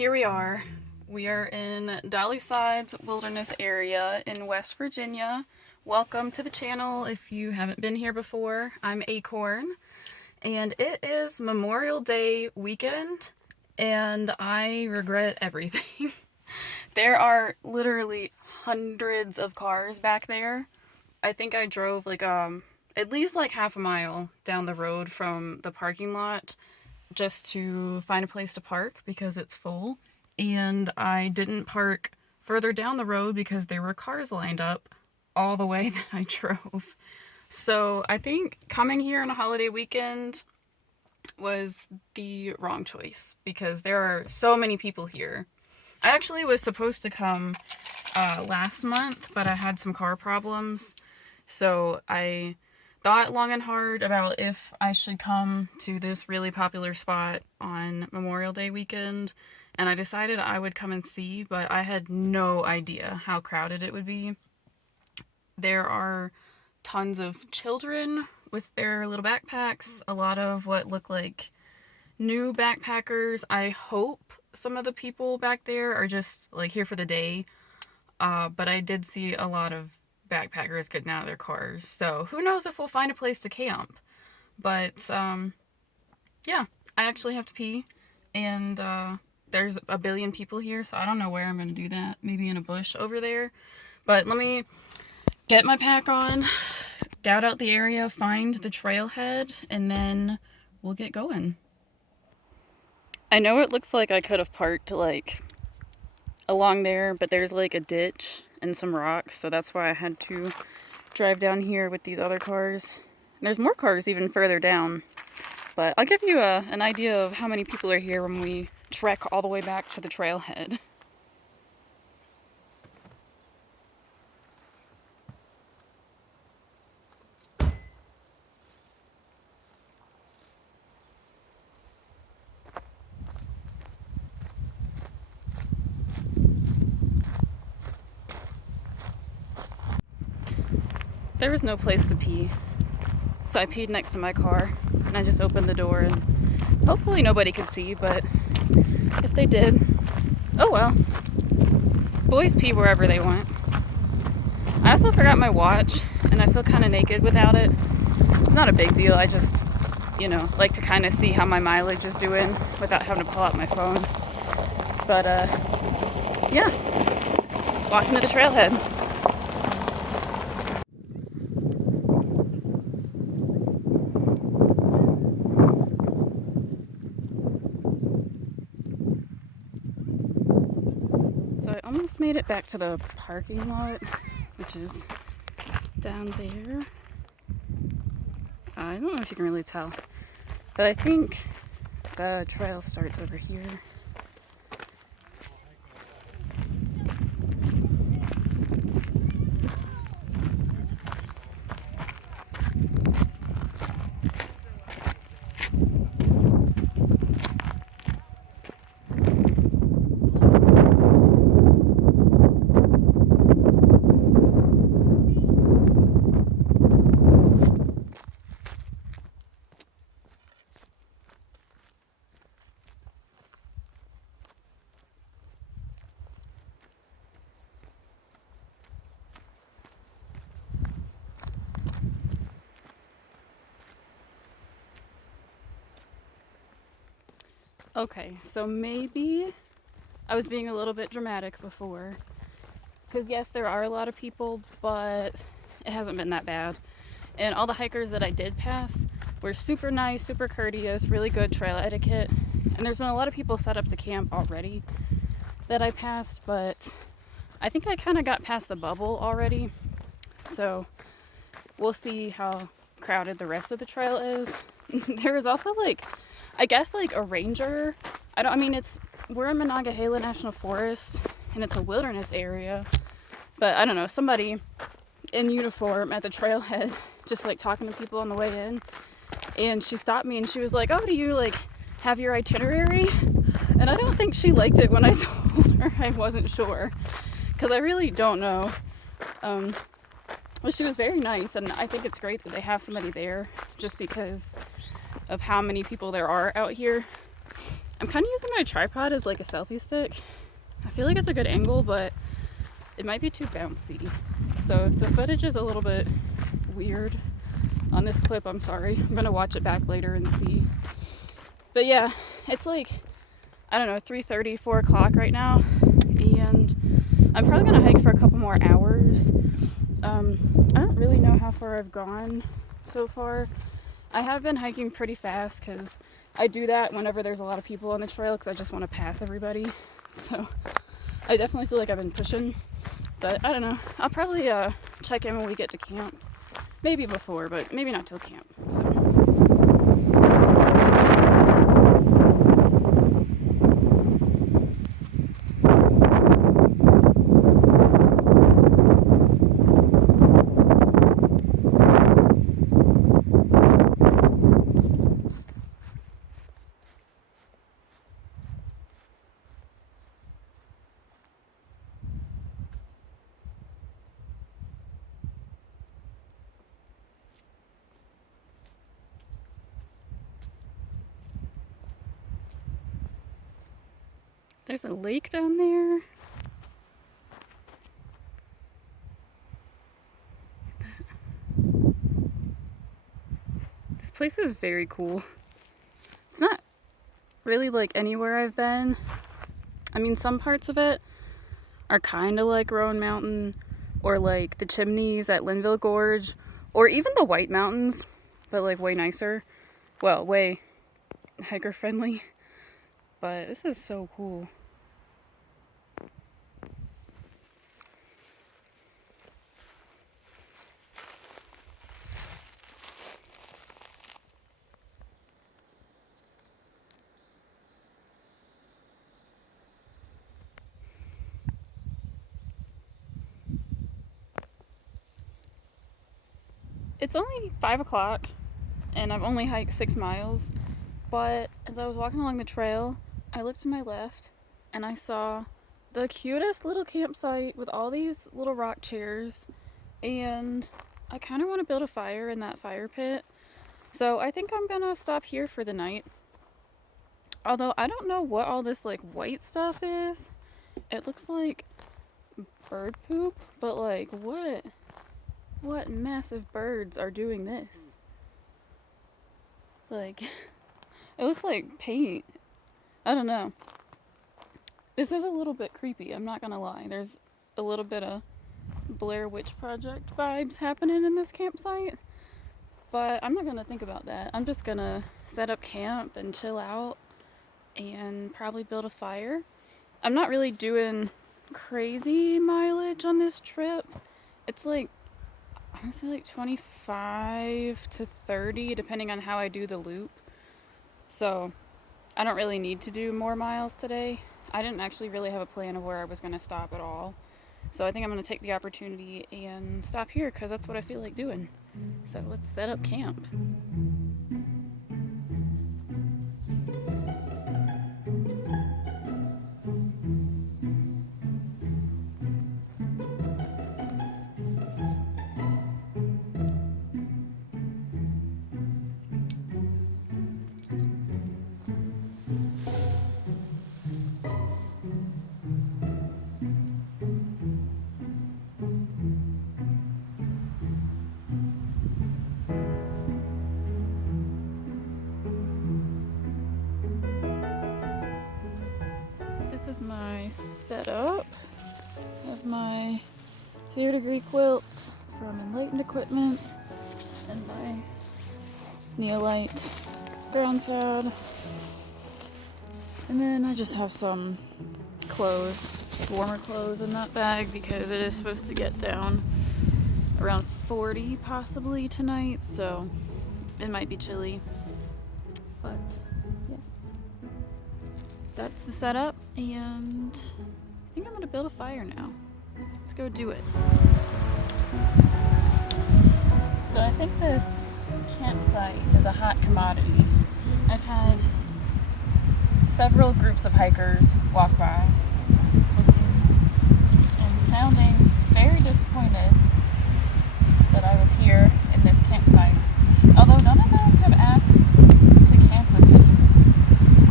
here we are. We are in Dolly Sods Wilderness area in West Virginia. Welcome to the channel if you haven't been here before. I'm Acorn, and it is Memorial Day weekend, and I regret everything. There are literally hundreds of cars back there. I think I drove at least like half a mile down the road from the parking lot just to find a place to park because it's full. And I didn't park further down the road because there were cars lined up all the way that I drove. So I think coming here on a holiday weekend was the wrong choice because there are so many people here. I actually was supposed to come last month, but I had some car problems. So I thought long and hard about if I should come to this really popular spot on Memorial Day weekend, and I decided I would come and see, but I had no idea how crowded it would be. There are tons of children with their little backpacks, a lot of what look like new backpackers. I hope some of the people back there are just like here for the day, but I did see a lot of backpackers getting out of their cars, so who knows if we'll find a place to camp. But yeah, I actually have to pee, and there's a billion people here, so I don't know where I'm gonna do that. Maybe in a bush over there. But let me get my pack on, scout out the area, find the trailhead, and then we'll get going. I know it looks like I could have parked like along there, but there's like a ditch and some rocks, so that's why I had to drive down here with these other cars. And there's more cars even further down, but I'll give you an idea of how many people are here when we trek all the way back to the trailhead. There was no place to pee, so I peed next to my car, and I just opened the door, and hopefully nobody could see, but if they did, oh well. Boys pee wherever they want. I also forgot my watch, and I feel kind of naked without it. It's not a big deal, I just, like to kind of see how my mileage is doing without having to pull out my phone. But, yeah, walking to the trailhead. So I almost made it back to the parking lot, which is down there. I don't know if you can really tell, but I think the trail starts over here. Okay, so maybe I was being a little bit dramatic before, because yes, there are a lot of people, but it hasn't been that bad. And all the hikers that I did pass were super nice, super courteous, really good trail etiquette. And there's been a lot of people set up the camp already that I passed, but I think I kind of got past the bubble already. So we'll see how crowded the rest of the trail is. There was also I guess a ranger. We're in Monongahela National Forest, and it's a wilderness area, but I don't know, somebody in uniform at the trailhead just talking to people on the way in, and she stopped me and she was like, oh, do you have your itinerary? And I don't think she liked it when I told her I wasn't sure, because I really don't know. Well, she was very nice, and I think it's great that they have somebody there just because of how many people there are out here. I'm kind of using my tripod as like a selfie stick. I feel like it's a good angle, but it might be too bouncy. So if the footage is a little bit weird on this clip, I'm sorry. I'm gonna watch it back later and see. But yeah, it's like, I don't know, 3:30, 4 o'clock right now, and I'm probably gonna hike for a couple more hours. I don't really know how far I've gone so far. I have been hiking pretty fast because I do that whenever there's a lot of people on the trail because I just want to pass everybody. So I definitely feel like I've been pushing, but I don't know. I'll probably check in when we get to camp. Maybe before, but maybe not till camp. So. There's a lake down there. This place is very cool. It's not really like anywhere I've been. I mean, some parts of it are kind of like Roan Mountain or like the Chimneys at Linville Gorge or even the White Mountains, but like way nicer. Well, way hiker friendly. But this is so cool. It's only 5 o'clock and I've only hiked 6 miles, but as I was walking along the trail, I looked to my left and I saw the cutest little campsite with all these little rock chairs, and I kind of want to build a fire in that fire pit. So I think I'm gonna stop here for the night. Although I don't know what all this like white stuff is. It looks like bird poop, but like what massive birds are doing this? Like, it looks like paint. I don't know. This is a little bit creepy, I'm not gonna lie. There's a little bit of Blair Witch Project vibes happening in this campsite. But I'm not gonna think about that. I'm just gonna set up camp and chill out and probably build a fire. I'm not really doing crazy mileage on this trip. It's like, I'm gonna say like 25 to 30 depending on how I do the loop. So I don't really need to do more miles today. I didn't actually really have a plan of where I was gonna stop at all. So I think I'm gonna take the opportunity and stop here because that's what I feel like doing. So let's set up camp. This is my setup. I have my 0 degree quilt from Enlightened Equipment and my Neolite ground pad. And then I just have some clothes, warmer clothes in that bag because it is supposed to get down around 40 possibly tonight, so it might be chilly. But yes, that's the setup, and I think I'm gonna build a fire now. Let's go do it. So I think this campsite is a hot commodity. I've had several groups of hikers walk by looking and sounding very disappointed that I was here in this campsite. Although none of them have asked to camp with me,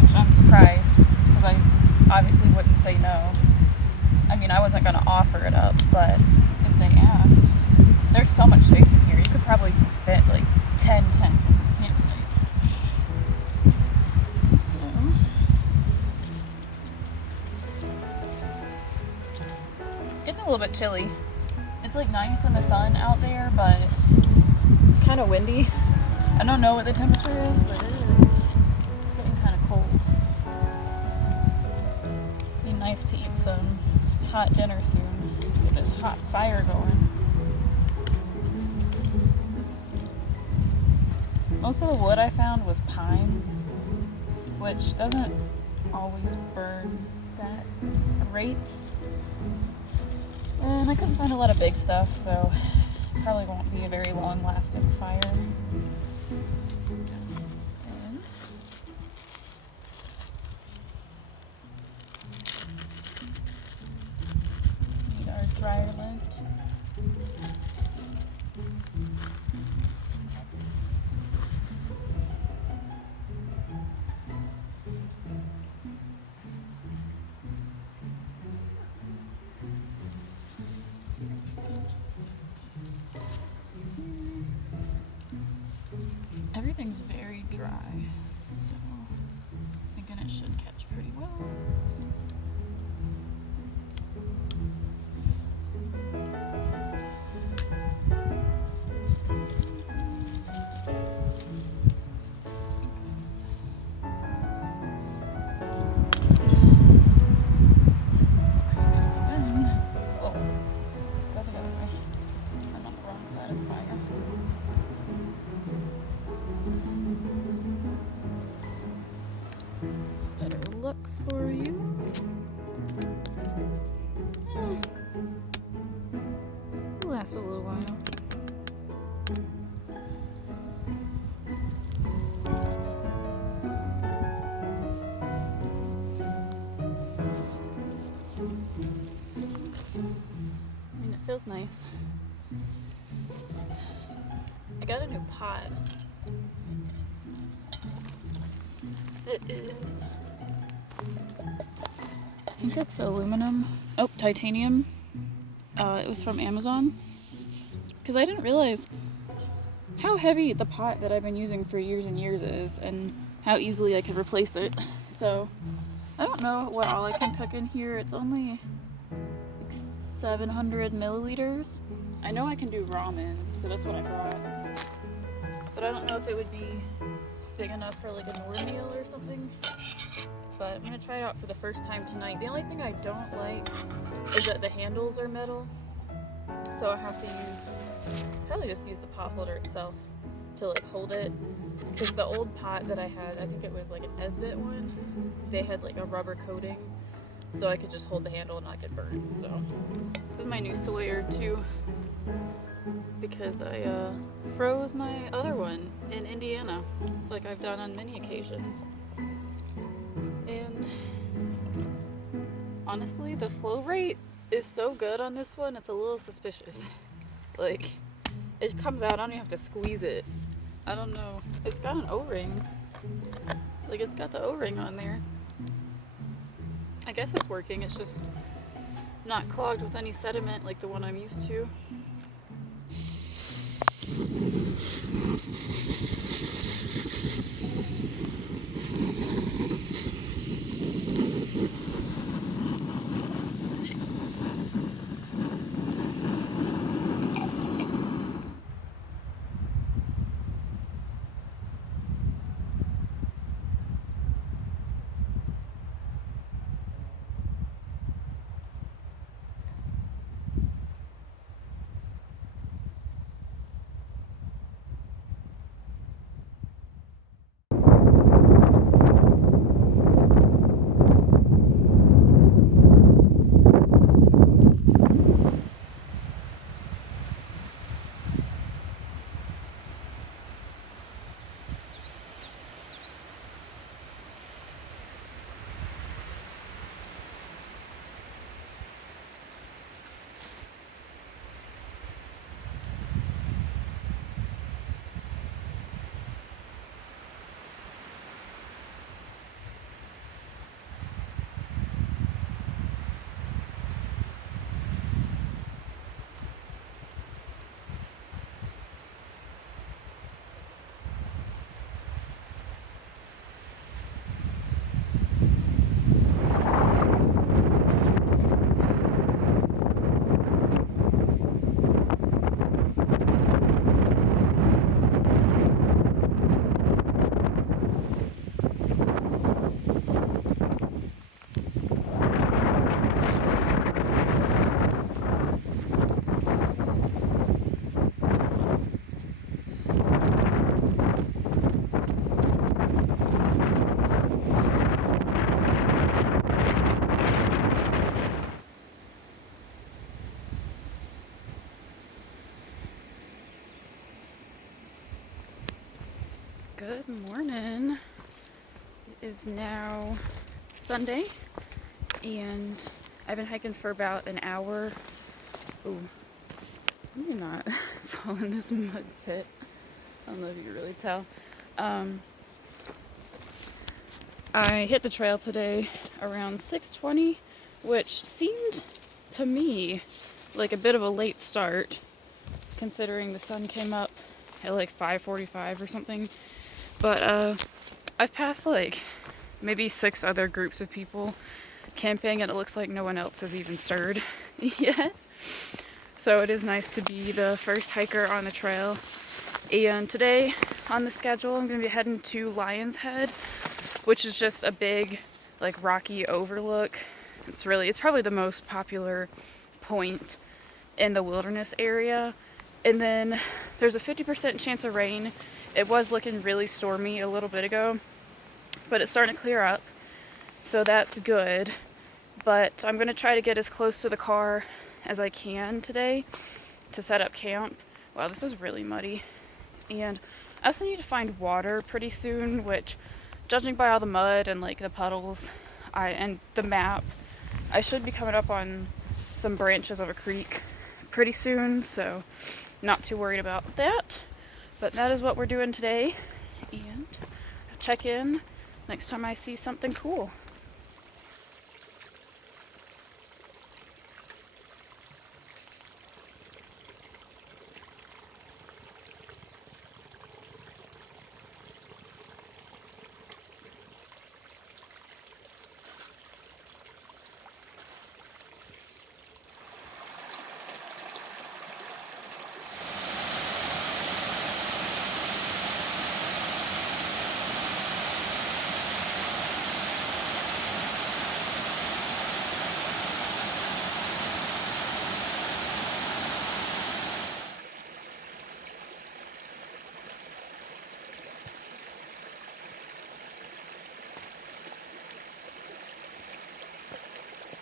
which I'm surprised. I mean, I wasn't going to offer it up, but if they asked, there's so much space in here. You could probably fit like 10 tents in this campsite. So, it's getting a little bit chilly. It's like nice in the sun out there, but it's kind of windy. I don't know what the temperature is, but it is getting kind of cold. It'd be nice to eat some hot dinner soon. Get this hot fire going. Most of the wood I found was pine, which doesn't always burn that great. And I couldn't find a lot of big stuff, so it probably won't be a very long-lasting fire. And need our dryer lint. Everything's very dry, so I'm thinking it should catch pretty well. Look for you. It'll last a little while. I mean, it feels nice. I got a new pot. It is, I think it's aluminum. Oh, titanium. It was from Amazon. Because I didn't realize how heavy the pot that I've been using for years and years is, and how easily I could replace it. So, I don't know what all I can cook in here. It's only like 700 milliliters. I know I can do ramen, so that's what I brought. But I don't know if it would be big enough for like a Nord meal or something. But I'm gonna try it out for the first time tonight. The only thing I don't like is that the handles are metal. So I have to probably just use the pot holder itself to like hold it. Because the old pot that I had, I think it was like an Esbit one, they had like a rubber coating. So I could just hold the handle and not get burned. So this is my new Sawyer too. Because I froze my other one in Indiana, like I've done on many occasions. And honestly, the flow rate is so good on this one, it's a little suspicious. Like, it comes out, I don't even have to squeeze it. I don't know. It's got an O-ring. Like, it's got the O-ring on there. I guess it's working, it's just not clogged with any sediment like the one I'm used to. Good morning. It is now Sunday, and I've been hiking for about an hour. Ooh, let me not fall in this mud pit. I don't know if you can really tell. I hit the trail today around 6:20, which seemed to me like a bit of a late start, considering the sun came up at like 5:45 or something. But I've passed like maybe 6 other groups of people camping, and it looks like no one else has even stirred yet. So it is nice to be the first hiker on the trail. And today on the schedule, I'm going to be heading to Lion's Head, which is just a big, like, rocky overlook. It's probably the most popular point in the wilderness area. And then there's a 50% chance of rain. It was looking really stormy a little bit ago, but it's starting to clear up, so that's good. But I'm going to try to get as close to the car as I can today to set up camp. Wow, this is really muddy. And I also need to find water pretty soon, which, judging by all the mud and like the puddles and the map, I should be coming up on some branches of a creek pretty soon, so not too worried about that. But that is what we're doing today, and I'll check in next time I see something cool.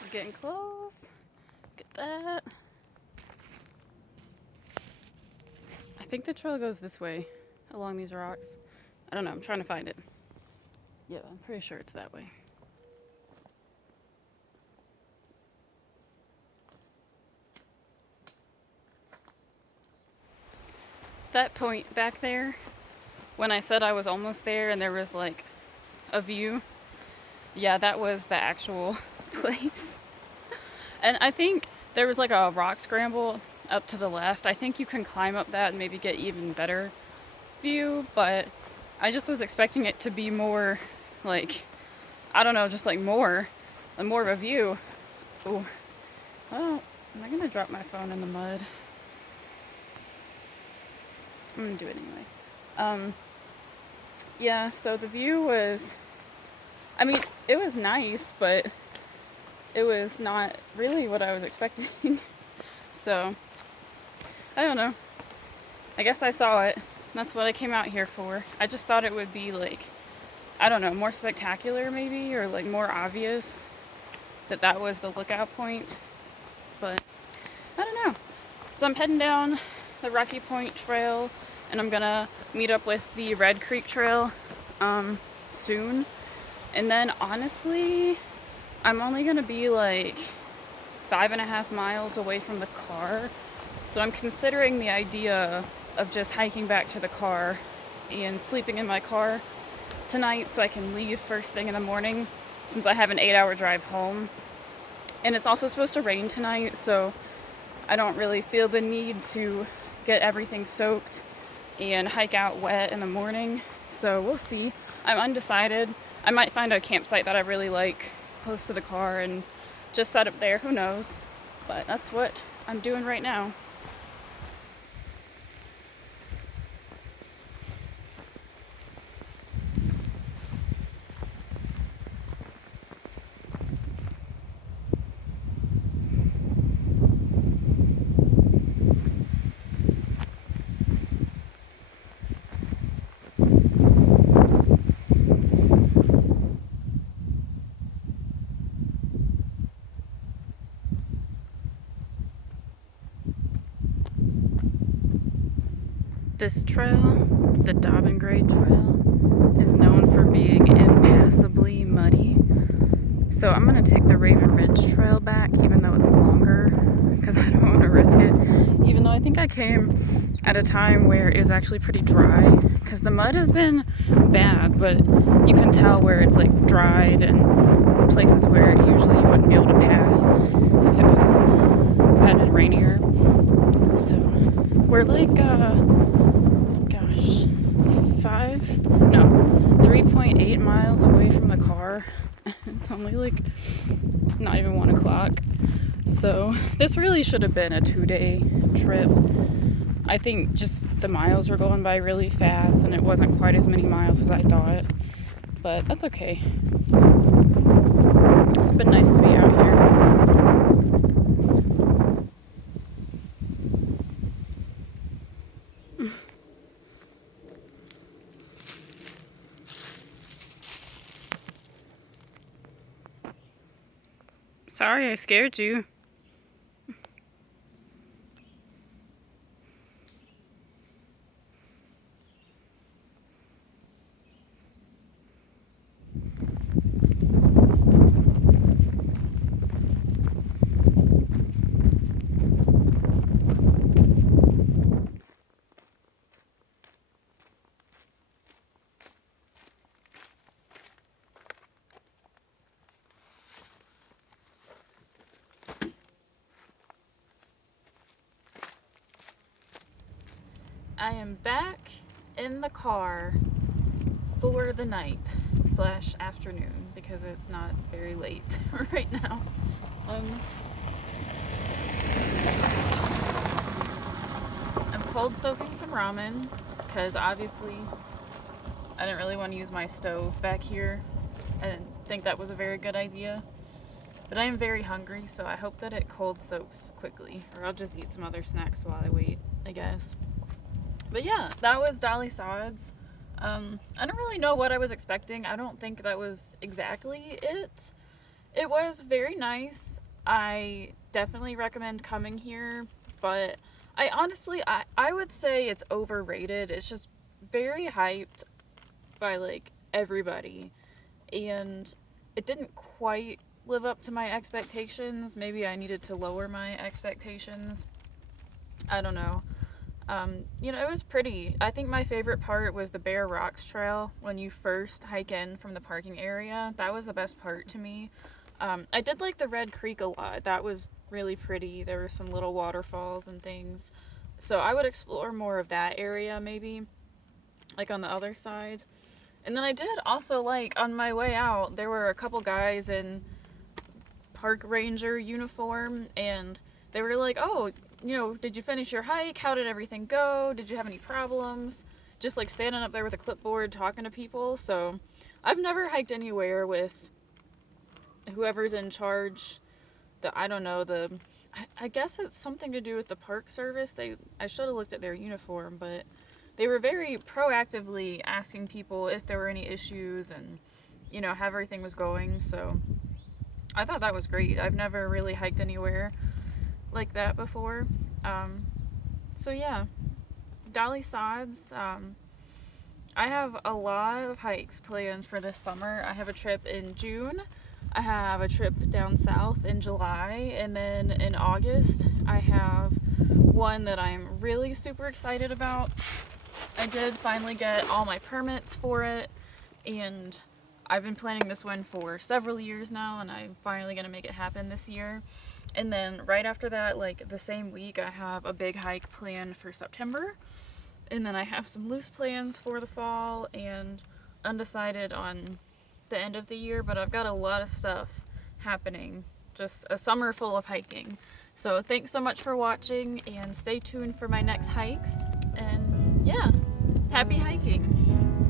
We're getting close. Get that. I think the trail goes this way, along these rocks. I don't know, I'm trying to find it. Yeah, I'm pretty sure it's that way. That point back there, when I said I was almost there and there was like a view, yeah, that was the actual place. And I think there was like a rock scramble up to the left. I think you can climb up that and maybe get even better view, but I just was expecting it to be more like, I don't know, just like more of a view. Oh, am I gonna drop my phone in the mud? I'm gonna do it anyway. Yeah, so the view was, I mean, it was nice, but it was not really what I was expecting. So, I don't know. I guess I saw it. That's what I came out here for. I just thought it would be like, I don't know, more spectacular maybe, or like more obvious that was the lookout point. But, I don't know. So I'm heading down the Rocky Point Trail, and I'm gonna meet up with the Red Creek Trail soon. And then honestly, I'm only gonna be like 5.5 miles away from the car, so I'm considering the idea of just hiking back to the car and sleeping in my car tonight so I can leave first thing in the morning, since I have an 8-hour drive home. And it's also supposed to rain tonight, so I don't really feel the need to get everything soaked and hike out wet in the morning. So we'll see. I'm undecided. I might find a campsite that I really like close to the car and just set up there. Who knows? But that's what I'm doing right now. This trail, the Dobbin Grade Trail, is known for being impassably muddy. So I'm going to take the Raven Ridge Trail back, even though it's longer, because I don't want to risk it. Even though I think I came at a time where it was actually pretty dry, because the mud has been bad, but you can tell where it's like dried and places where usually you wouldn't be able to pass if it had been rainier. So we're like, 3.8 miles away from the car. It's only like not even 1 o'clock. So this really should have been a 2-day trip. I think just the miles were going by really fast and it wasn't quite as many miles as I thought. But that's okay. It's been nice to be out here. Sorry I scared you. I am back in the car for the night / afternoon because it's not very late right now. I'm cold soaking some ramen because obviously I didn't really want to use my stove back here. I didn't think that was a very good idea. But I am very hungry, so I hope that it cold soaks quickly, or I'll just eat some other snacks while I wait, I guess. But yeah, that was Dolly Sods. I don't really know what I was expecting. I don't think that was exactly it. It was very nice. I definitely recommend coming here, but I honestly, I would say it's overrated. It's just very hyped by like everybody, and it didn't quite live up to my expectations. Maybe I needed to lower my expectations. I don't know. You know, it was pretty. I think my favorite part was the Bear Rocks Trail when you first hike in from the parking area. That was the best part to me. I did like the Red Creek a lot. That was really pretty. There were some little waterfalls and things. So I would explore more of that area maybe, like on the other side. And then I did also like, on my way out, there were a couple guys in park ranger uniform, and they were like, oh, you know, did you finish your hike? How did everything go? Did you have any problems? Just like standing up there with a clipboard talking to people. So I've never hiked anywhere with whoever's in charge. I don't know, I guess it's something to do with the park service. I should have looked at their uniform, but they were very proactively asking people if there were any issues and, you know, how everything was going. So I thought that was great. I've never really hiked anywhere like that before. So yeah, Dolly Sods. I have a lot of hikes planned for this summer. I have a trip in June. I have a trip down south in July, and then in August I have one that I'm really super excited about. I did finally get all my permits for it, and I've been planning this one for several years now, and I'm finally going to make it happen this year. And then right after that, like the same week, I have a big hike planned for September. And then I have some loose plans for the fall and undecided on the end of the year, but I've got a lot of stuff happening. Just a summer full of hiking. So thanks so much for watching, and stay tuned for my next hikes. And yeah, happy hiking.